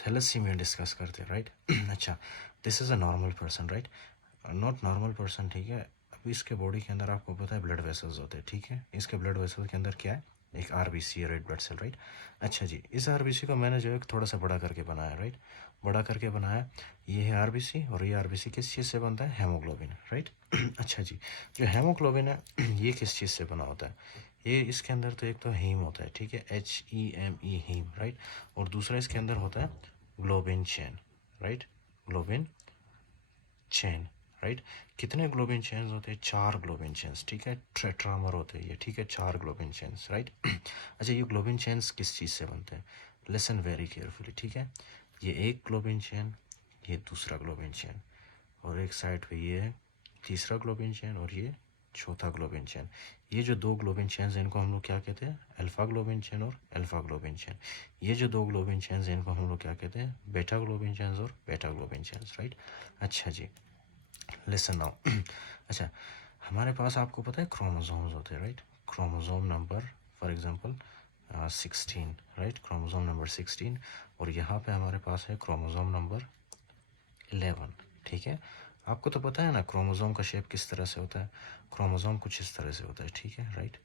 Thalassaemia discuss करते हैं, right. अच्छा, this is a normal person, right, not normal person, ठीक है। अभी इसके बॉडी के अंदर आपको पता है ब्लड वेसल्स होते हैं, ठीक है। इसके ब्लड वेसल के अंदर क्या है, एक आरबीसी है, रेड ब्लड सेल, राइट। अच्छा जी, इस आरबीसी को मैंने जो है थोड़ा सा बड़ा करके बनाया, राइट, बड़ा करके बनाया। ये है आरबीसी, और ये आरबीसी किस चीज़ से बनता है, हेमोग्लोबिन, राइट। अच्छा जी, जो हेमोग्लोबिन है ये किस चीज़ से बना होता है, ये इसके अंदर तो एक तो हीम होता है, ठीक है, HEME, हीम, राइट। और दूसरा इसके अंदर होता है globin chain, right, globin chain, right. कितने ग्लोबिन चेन्स होते हैं, 4 ग्लोबिन चेन्स, ठीक है, टेट्रामर होते हैं ये, ठीक है, 4 ग्लोबिन चेन्स, राइट। अच्छा, ये ग्लोबिन चेन्स किस चीज़ से बनते हैं, लिसन वेरी केयरफुली, ठीक है। ये एक ग्लोबिन चेन, ये दूसरा ग्लोबिन चेन, और एक साइड पे ये है तीसरा ग्लोबिन चेन, और ये चौथा ग्लोबिन चेन। ये जो दो ग्लोबिन चेन्स हैं इनको हम लोग क्या कहते हैं, अल्फा ग्लोबिन चेन और अल्फा ग्लोबिन चेन। ये जो दो ग्लोबिन चेन्स हैं इनको हम लोग क्या कहते हैं, बेटा ग्लोबिन चेन्स और बेटा ग्लोबिन चेन्स, राइट। अच्छा जी, लिसन नाउ। अच्छा, हमारे पास आपको पता है क्रोमोसोम्स होते हैं, right, chromosome number for example 16, right, chromosome number 16, और यहाँ पे हमारे पास है क्रोमोसोम नंबर 11, ठीक है। आपको तो पता है ना क्रोमोसोम का शेप किस तरह से होता है, क्रोमोसोम कुछ इस तरह से होता है, ठीक है, राइट।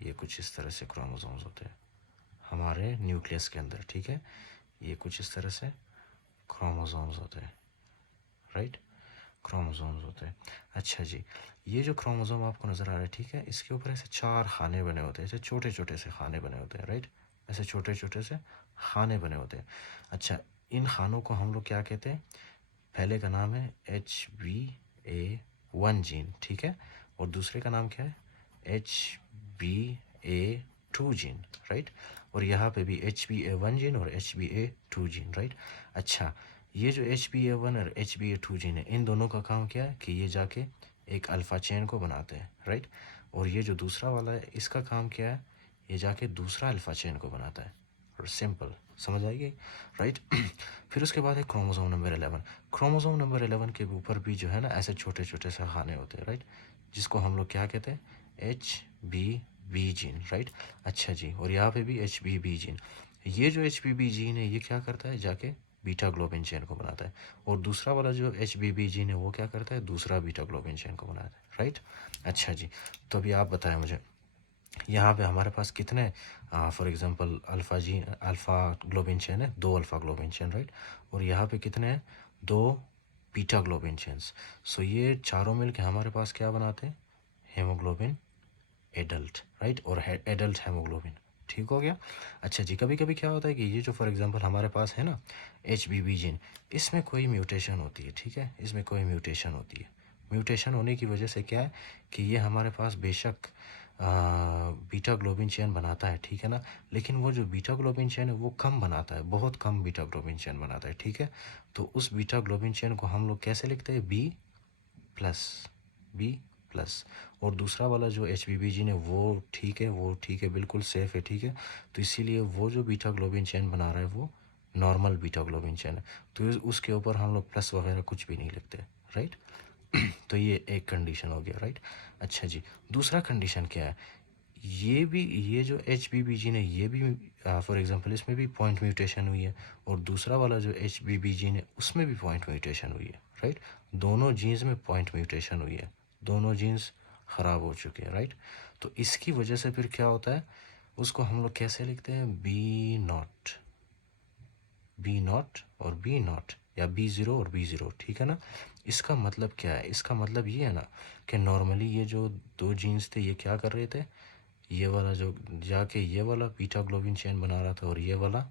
ये कुछ इस तरह से क्रोमोसोम्स होते हैं हमारे न्यूक्लियस के अंदर, ठीक है। ये कुछ इस तरह से क्रोमोसोम्स होते हैं, राइट, क्रोमोसोम्स होते हैं। अच्छा जी, ये जो क्रोमोसोम आपको नज़र आ रहा है, ठीक है, इसके ऊपर ऐसे 4 खाने बने होते हैं, ऐसे छोटे छोटे से खाने बने होते हैं, राइट, ऐसे छोटे छोटे से खाने बने होते हैं। अच्छा, इन खानों को हम लोग क्या कहते हैं, पहले का नाम है HbA1 जीन, ठीक है, और दूसरे का नाम क्या है, HbA2 जीन, राइट। और यहाँ पे भी HbA1 जीन और HbA2 जीन, राइट। अच्छा, ये जो HbA1 और HbA2 जीन है, इन दोनों का काम क्या है कि ये जाके एक अल्फ़ा चेन को बनाते हैं, राइट। और ये जो दूसरा वाला है इसका काम क्या है, ये जाके दूसरा अल्फ़ा चेन को बनाता है, और सिंपल, समझ आएगी, राइट। फिर उसके बाद है क्रोमोसोम नंबर 11। क्रोमोसोम नंबर 11 के ऊपर भी जो है ना ऐसे छोटे छोटे से खाने होते हैं, राइट, जिसको हम लोग क्या कहते हैं, HBB जीन, राइट। अच्छा जी, और यहाँ पे भी HBB जीन। ये जो HBB जीन है ये क्या करता है, जाके बीटा ग्लोबिन चेन को बनाता है, और दूसरा वाला जो HBB जीन है वो क्या करता है, दूसरा बीटा ग्लोबिन चेन को बनाता है, राइट। अच्छा जी, तो अभी आप बताएं मुझे, यहाँ पे हमारे पास कितने, for example alpha globin chain है, 2 अल्फ़ा ग्लोबिन चेन, राइट। और यहाँ पे कितने हैं, 2 बीटा ग्लोबिन चेन्स। सो ये चारों मिलके हमारे पास क्या बनाते हैं, हेमोग्लोबिन एडल्ट, राइट, और एडल्ट हेमोग्लोबिन, ठीक हो गया। अच्छा जी, कभी कभी क्या होता है कि ये जो फॉर एग्जांपल हमारे पास है ना HBB जीन, इसमें कोई म्यूटेशन होती है, ठीक है, इसमें कोई म्यूटेशन होती है। म्यूटेशन होने की वजह से क्या है कि ये हमारे पास बेशक बीटा ग्लोबिन चेन बनाता है, ठीक है ना, लेकिन वो जो बीटा ग्लोबिन चेन है वो कम बनाता है, बहुत कम बीटा ग्लोबिन चेन बनाता है, ठीक है। तो उस बीटा ग्लोबिन चेन को हम लोग कैसे लिखते हैं, प्लस बी प्लस। और दूसरा वाला जो HBB जीन है वो ठीक है, वो ठीक है, बिल्कुल सेफ़ है, ठीक है। तो इसीलिए वो जो बीटा ग्लोबिन चेन बना रहा है वो नॉर्मल बीटा ग्लोबिन चेन है, तो उसके ऊपर हम लोग प्लस वगैरह कुछ भी नहीं लिखते, राइट। तो ये एक कंडीशन हो गया, राइट। अच्छा जी, दूसरा कंडीशन क्या है, ये भी, ये जो HBB जीन है ये भी फॉर एग्जांपल इसमें भी पॉइंट म्यूटेशन हुई है, और दूसरा वाला जो HBB जीन है उसमें भी पॉइंट म्यूटेशन हुई है, राइट। दोनों जीन्स में पॉइंट म्यूटेशन हुई है, दोनों जीन्स ख़राब हो चुके हैं, राइट। तो इसकी वजह से फिर क्या होता है, उसको हम लोग कैसे लिखते हैं, बी नॉट और B0, या B0 और B0, ठीक है ना। इसका मतलब क्या है, इसका मतलब ये है ना कि नॉर्मली ये जो दो जीन्स थे ये क्या कर रहे थे, ये वाला जो जाके ये वाला बीटा ग्लोबिन चेन बना रहा था, और ये वाला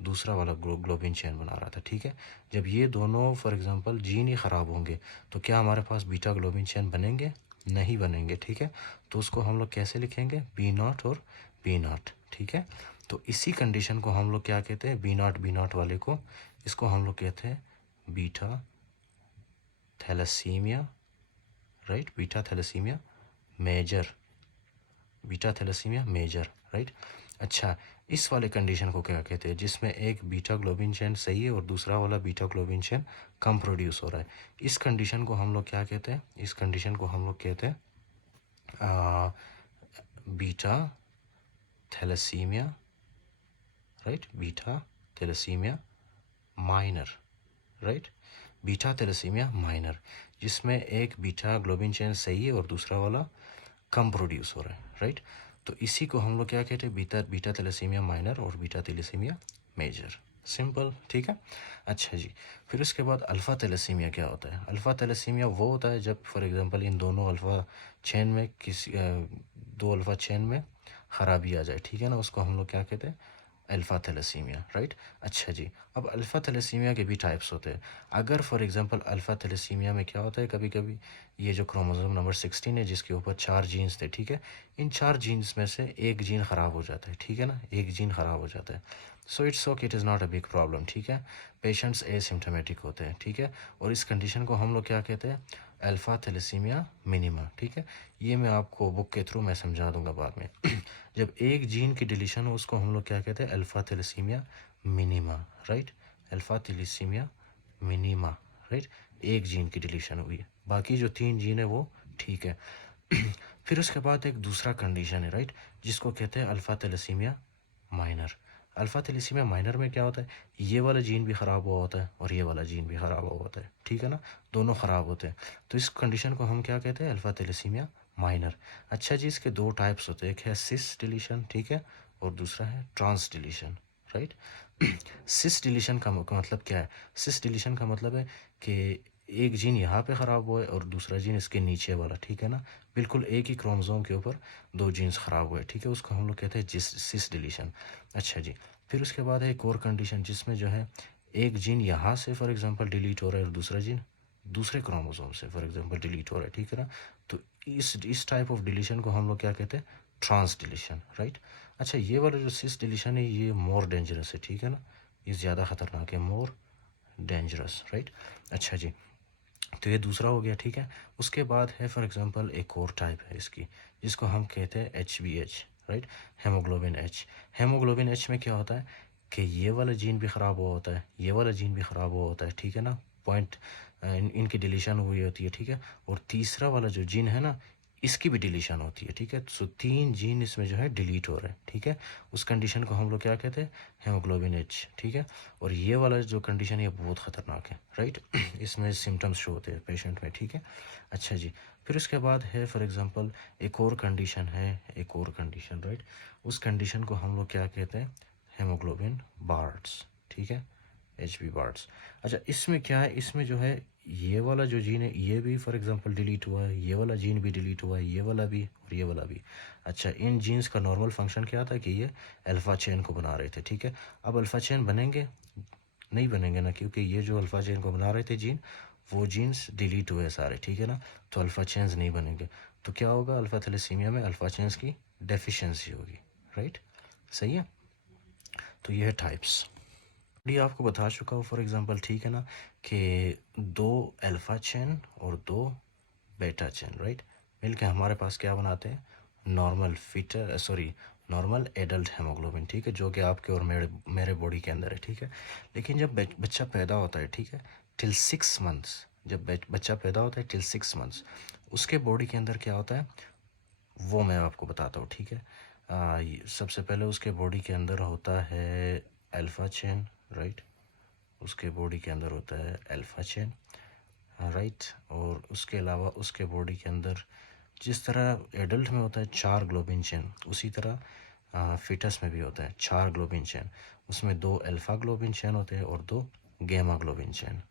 दूसरा वाला ग्लोबिन चेन बना रहा था, ठीक है। जब ये दोनों फॉर एग्जांपल जीन ही ख़राब होंगे तो क्या हमारे पास बीटा ग्लोबिन चेन बनेंगे, नहीं बनेंगे, ठीक है। तो उसको हम लोग कैसे लिखेंगे, B0 और B0, ठीक है। तो इसी कंडीशन को हम लोग क्या कहते हैं, B0 वाले को, इसको हम लोग कहते हैं beta thalassemia, right, beta thalassemia major, beta thalassemia major, right. अच्छा, इस वाले कंडीशन को क्या कहते हैं, जिसमें एक बीटा ग्लोबिन चेन सही है और दूसरा वाला बीटा ग्लोबिन चेन कम प्रोड्यूस हो रहा है, इस कंडीशन को हम लोग क्या कहते हैं, इस कंडीशन को हम लोग कहते हैं beta thalassemia, right, beta thalassemia minor, right, beta thalassemia minor, जिसमें एक बीटा ग्लोबिन चेन सही है और दूसरा वाला कम प्रोड्यूस हो रहा है, राइट। तो इसी को हम लोग क्या कहते हैं, बीटा थैलेसीमिया माइनर और बीटा थैलेसीमिया मेजर। सिंपल, ठीक है। अच्छा जी, फिर उसके बाद अल्फ़ा थैलेसीमिया क्या होता है? अल्फ़ा थैलेसीमिया वो होता है जब फॉर एग्जांपल इन दोनों अल्फ़ा चेन में दो अल्फ़ा चेन में ख़राबी आ जाए, ठीक है ना, उसको हम लोग क्या कहते हैं, अल्फ़ा थैलेसीमिया, राइट। अच्छा जी, अब अल्फ़ा थैलेसीमिया के भी टाइप्स होते हैं। अगर फॉर एग्जांपल अल्फ़ा थैलेसीमिया में क्या होता है, कभी कभी ये जो क्रोमोसोम नंबर 16 है जिसके ऊपर 4 जीन्स थे, ठीक है, इन 4 जीन्स में से एक जीन ख़राब हो जाता है, ठीक है ना, एक जीन ख़राब हो जाता है। So it's okay, it is not a big problem, ठीक है। पेशेंट्स एसिम्टोमेटिक होते हैं, ठीक है, और इस कंडीशन को हम लोग क्या कहते हैं, अल्फ़ा थैलेसीमिया मिनिमा, ठीक है। ये मैं आपको बुक के थ्रू मैं समझा दूंगा बाद में। जब एक जीन की डिलीशन हो उसको हम लोग क्या कहते हैं, alpha thalassemia minima, right, alpha thalassemia minima, right. एक जीन की डिलीशन हुई है, बाकी जो 3 जीन है वो ठीक है। फिर उसके बाद एक दूसरा कंडीशन है, राइट, जिसको कहते हैं alpha thalassemia minor. Alpha thalassemia minor में क्या होता है, ये वाला जीन भी ख़राब हुआ होता है और ये वाला जीन भी ख़राब हुआ होता है, ठीक है ना, दोनों ख़राब होते हैं। तो इस कंडीशन को हम क्या कहते हैं, अल्फ़ा थैलेसीमिया माइनर। अच्छा जी, इसके 2 टाइप्स होते हैं, एक है सिस डिलीशन, ठीक है, और दूसरा है ट्रांस डिलीशन, राइट। सिस डिलीशन का मतलब क्या है? सिस डिलीशन का मतलब है कि एक जीन यहाँ पे ख़राब हुआ है और दूसरा जीन इसके नीचे वाला, ठीक है ना, बिल्कुल एक ही क्रोमोसोम के ऊपर 2 जीन्स ख़राब हुए, ठीक है, उसको हम लोग कहते हैं सिस डिलीशन। अच्छा जी, फिर उसके बाद है एक और कंडीशन जिसमें जो है एक जीन यहाँ से फॉर एग्जांपल डिलीट हो रहा है और दूसरा जीन दूसरे क्रोमोसोम से फॉर एग्जांपल डिलीट हो रहा है, ठीक है ना। तो इस टाइप ऑफ डिलीशन को हम लोग क्या कहते हैं, ट्रांस डिलीशन, राइट। अच्छा, ये वाला जो सिस डिलीशन है ये मोर डेंजरस है, ठीक है ना, ये ज़्यादा ख़तरनाक है, मोर डेंजरस, राइट। अच्छा जी, तो ये दूसरा हो गया, ठीक है। उसके बाद है फॉर एग्जांपल एक और टाइप है इसकी जिसको हम कहते हैं HbH, right, haemoglobin H. Haemoglobin H में क्या होता है कि ये वाला जीन भी ख़राब हुआ होता है, ये वाला जीन भी ख़राब हुआ होता है, ठीक है ना, पॉइंट इनकी डिलीशन हुई होती है, ठीक है, और तीसरा वाला जो जीन है ना इसकी भी डिलीशन होती है, ठीक है। सो 3 जीन इसमें जो है डिलीट हो रहे हैं, ठीक है, उस कंडीशन को हम लोग क्या कहते हैं, हेमोग्लोबिन एच, ठीक है। और ये वाला जो कंडीशन है ये बहुत ख़तरनाक है, राइट। इसमें सिम्टम्स शो होते हैं पेशेंट में, ठीक है। अच्छा जी, फिर उसके बाद है फॉर एग्जांपल एक और कंडीशन है, एक और कंडीशन, राइट, उस कंडीशन को हम लोग क्या कहते हैं, हेमोग्लोबिन बार्ड्स, ठीक है, HB बार्ड्स। अच्छा, इसमें क्या है, इसमें जो है ये वाला जो जीन है ये भी फॉर एग्जांपल डिलीट हुआ है, ये वाला जीन भी डिलीट हुआ है, ये वाला भी और ये वाला भी। अच्छा, इन जीन्स का नॉर्मल फंक्शन क्या था कि ये अल्फ़ा चेन को बना रहे थे, ठीक है। अब अल्फ़ा चेन बनेंगे नहीं बनेंगे ना, क्योंकि ये जो अल्फ़ा चेन को बना रहे थे जीन वो जीन्स डिलीट हुए सारे, ठीक है ना, तो अल्फ़ा चेन्स नहीं बनेंगे। तो क्या होगा, अल्फ़ा थैलेसीमिया में अल्फ़ा चेन्स की डेफिशिएंसी होगी, राइट, सही है। तो ये है टाइप्स, ये आपको बता चुका हूँ फॉर एग्जांपल, ठीक है ना, कि 2 अल्फ़ा चेन और 2 बेटा चेन, राइट, मिलके हमारे पास क्या बनाते हैं, normal fitter sorry normal adult haemoglobin, ठीक है, जो कि आपके और मेरे बॉडी के अंदर है, ठीक है। लेकिन जब बच्चा पैदा होता है, ठीक है, टिल 6 मंथ्स, जब बच्चा पैदा होता है टिल 6 मंथ्स उसके बॉडी के अंदर क्या होता है वो मैं आपको बताता हूँ, ठीक है। सबसे पहले उसके बॉडी के अंदर होता है अल्फ़ा चेन, राइट, उसके बॉडी के अंदर होता है अल्फ़ा चेन, राइट, और उसके अलावा उसके बॉडी के अंदर जिस तरह एडल्ट में होता है 4 ग्लोबिन चेन, उसी तरह फीटस में भी होता है 4 ग्लोबिन चेन। उसमें 2 अल्फ़ा ग्लोबिन चेन होते हैं और 2 gamma globin chain.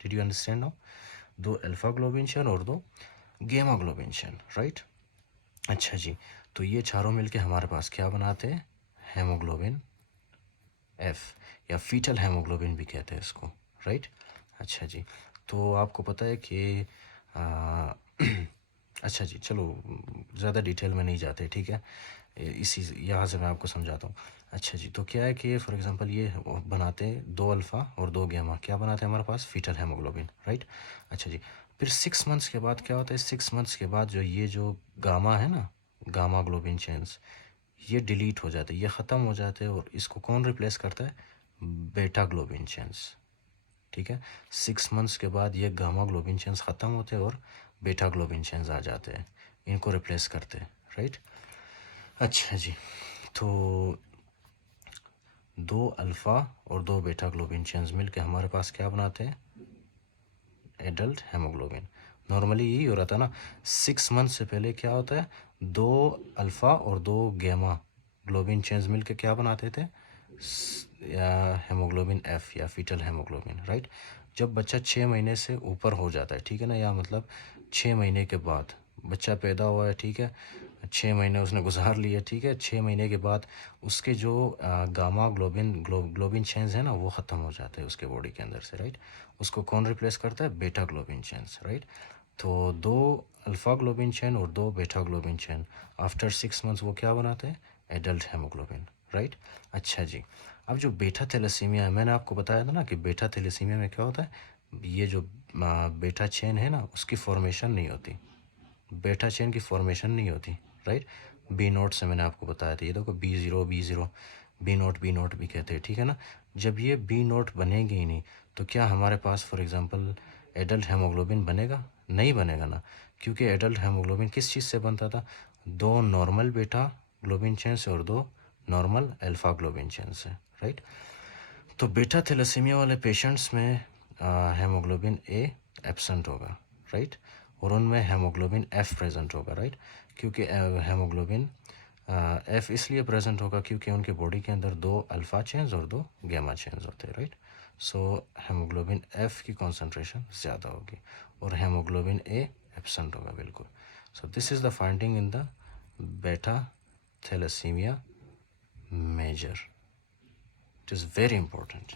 Did you understand now? 2 alpha globin chain और 2 गैमा ग्लोबिन चेन, राइट। अच्छा जी, तो ये चारों मिलके हमारे पास क्या बनाते हैं, हेमोग्लोबिन एफ, या फीटल हेमोग्लोबिन भी कहते हैं इसको, राइट। अच्छा जी, तो आपको पता है कि आ, अच्छा जी, चलो ज़्यादा डिटेल में नहीं जाते, ठीक है, इसी यहाँ से मैं आपको समझाता हूँ। अच्छा जी, तो क्या है कि फॉर एग्जांपल ये बनाते हैं 2 अल्फ़ा और 2 गैमा, क्या बनाते हैं हमारे पास, फीटल हेमोग्लोबिन, राइट। अच्छा जी, फिर 6 मंथ्स के बाद क्या होता है, 6 मंथ्स के बाद जो ये जो गामा है ना, गामा ग्लोबिन चेन्स, ये डिलीट हो जाते हैं, ये ख़त्म हो जाते हैं, और इसको कौन रिप्लेस करता है, बेटा ग्लोबिन चेन्स, ठीक है। 6 मंथ्स के बाद ये गामा ग्लोबिन चेन्स ख़त्म होते हैं और बेटा ग्लोबिन चेन्स आ जाते हैं, इनको रिप्लेस करते हैं, राइट। अच्छा जी, तो 2 अल्फ़ा और 2 बीटा ग्लोबिन चेन्स मिलकर हमारे पास क्या बनाते हैं, एडल्ट हेमोग्लोबिन। नॉर्मली यही हो रहा था ना, 6 मंथ से पहले क्या होता है, 2 अल्फ़ा और 2 गैमा ग्लोबिन चेन्स मिलकर क्या बनाते थे, या हेमोग्लोबिन एफ या फीटल हेमोग्लोबिन, राइट। जब बच्चा 6 महीने से ऊपर हो जाता है, ठीक है ना, या मतलब 6 महीने के बाद बच्चा पैदा हुआ है, ठीक है, 6 महीने उसने गुजार लिए, ठीक है, 6 महीने के बाद उसके जो गामा ग्लोबिन चेन्स है ना, वो ख़त्म हो जाते हैं उसके बॉडी के अंदर से, राइट। उसको कौन रिप्लेस करता है, बीटा ग्लोबिन चेन्स, राइट। तो 2 अल्फ़ा ग्लोबिन चेन और 2 beta globin chain after 6 months वो क्या बनाते हैं, एडल्ट हेमोग्लोबिन, राइट। अच्छा जी, अब जो बीटा थैलेसीमिया है, मैंने आपको बताया था ना कि बीटा थैलेसीमिया में क्या होता है, ये जो बीटा चेन है ना, उसकी फॉर्मेशन नहीं होती, बीटा चेन की फॉर्मेशन नहीं होती, राइट। बी नोट से मैंने आपको बताया था, ये देखो बी ज़ीरो बी नोट भी कहते हैं, ठीक है ना। जब ये बी नोट बनेगी ही नहीं, तो क्या हमारे पास फॉर एग्जांपल एडल्ट हेमोग्लोबिन बनेगा, नहीं बनेगा ना, क्योंकि एडल्ट हेमोग्लोबिन किस चीज़ से बनता था, 2 नॉर्मल बीटा ग्लोबिन चेन से और 2 नॉर्मल अल्फा ग्लोबिन चेन से, राइट। तो बीटा थैलेसीमिया वाले पेशेंट्स में हेमोग्लोबिन ए एब्सेंट होगा, राइट, और उनमें हेमोग्लोबिन एफ प्रेजेंट होगा, राइट। क्योंकि हेमोग्लोबिन एफ इसलिए प्रेजेंट होगा क्योंकि उनके बॉडी के अंदर 2 अल्फ़ा चेन्स और 2 गैमा चेन्स होते हैं, राइट। सो हेमोग्लोबिन एफ की कॉन्सेंट्रेशन ज़्यादा होगी और हेमोग्लोबिन ए एब्सेंट होगा, बिल्कुल। So this is the finding in the beta thalassemia major. It is very important.